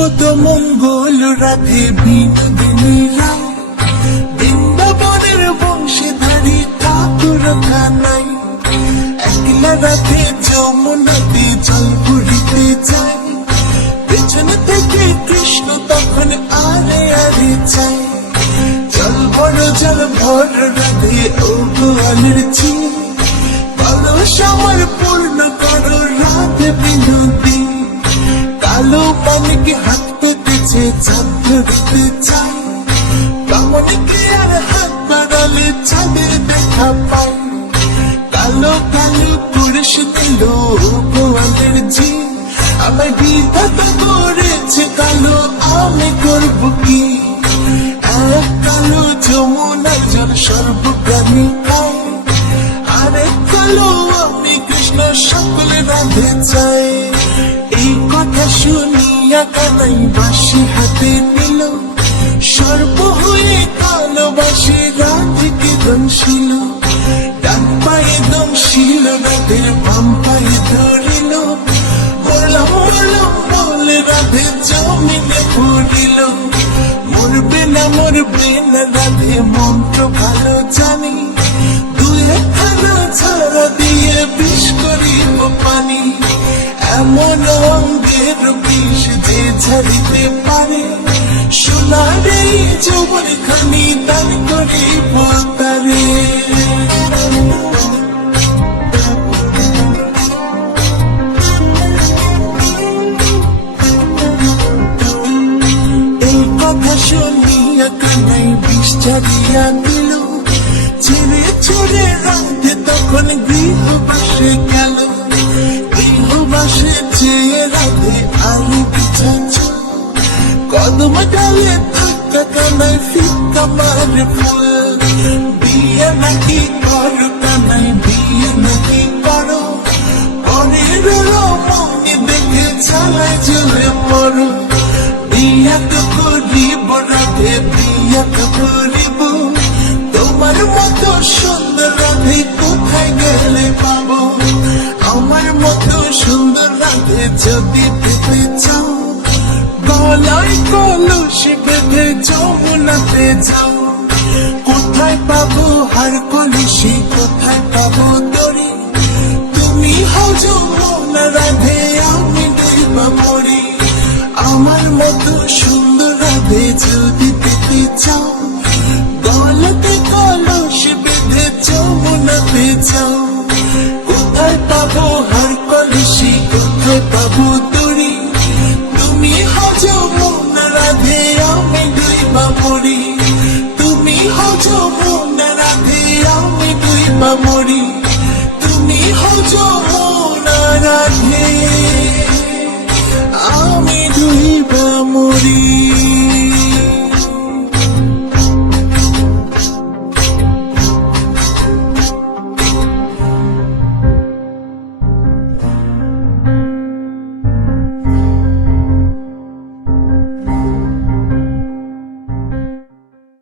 জগত মঙ্গল রাধে বিনোদিনী রায় বৃন্দাবনের বংশীধারী ঠাকুর কানাই। একলা রাধে যমুনাতে জল ভরিতে যায় পেছনে থেকে কৃষ্ণ তখন আরে আরে চায় জল বড়, জল ভর, রাধে ও গোয়ালের ছি বলো সমর পূর্ণ করো রাধে বিনোদী কালো পানিকে হাত পেতেছে, চাঁদ ধরতে চাই। কামনিকে আর হাত বাড়ালে চাঁদের দেখা পাই। কালো কালো পুরুষ দিল গোয়ালের জি আমার বিধাতা করেছে কানাই বাসি হাতে নিল। সর্ব হয়ে কালো বাসি রাধিকে দংশিল ডান পায়ে দংশিল রাধের বাম পায়ে ধরিল। বললাম বললাম, বলে রাধে, জমিনে পড়িল। মরবে না মরবে না, রাধে, মন্ত্র ভালো জানি। দুই খানা ছাড়া দিয়ে বিষ করিব পানি। এমন অঙ্গের বিষ যে ঝাড়িতে পারে। সোনার এই যৌবন খানি দান করিব তারে এই কথা শুনিয়া কানাই বিষ ছাড়িয়া দিল। ছেড়ে ছেড়ে রাধে তখন গৃহবাসে গেল। চেয়ে রাধে আলু বিছাচ্ছ কদম ডালে থাকা কানাই ফিকা মার ফুল। বিয়ে নাকি করো কানাই বিয়ে নাকি করো। পরের মনে দেখে চালায় চলে মরো বিয়া তো করিব রাধে বিয়া তো করিব। তোমার মতো সুন্দর কলসি বেঁধে যমুনাতে যাও। কোথায় পাবো হার কলসি, কোথায় পাবো দড়ি? তুমি হও যমুনা রাধে, আমি দেব মরি আমার মতো সুন্দর রাধে যদি পেতে চাও। মরি তুমি যমুনা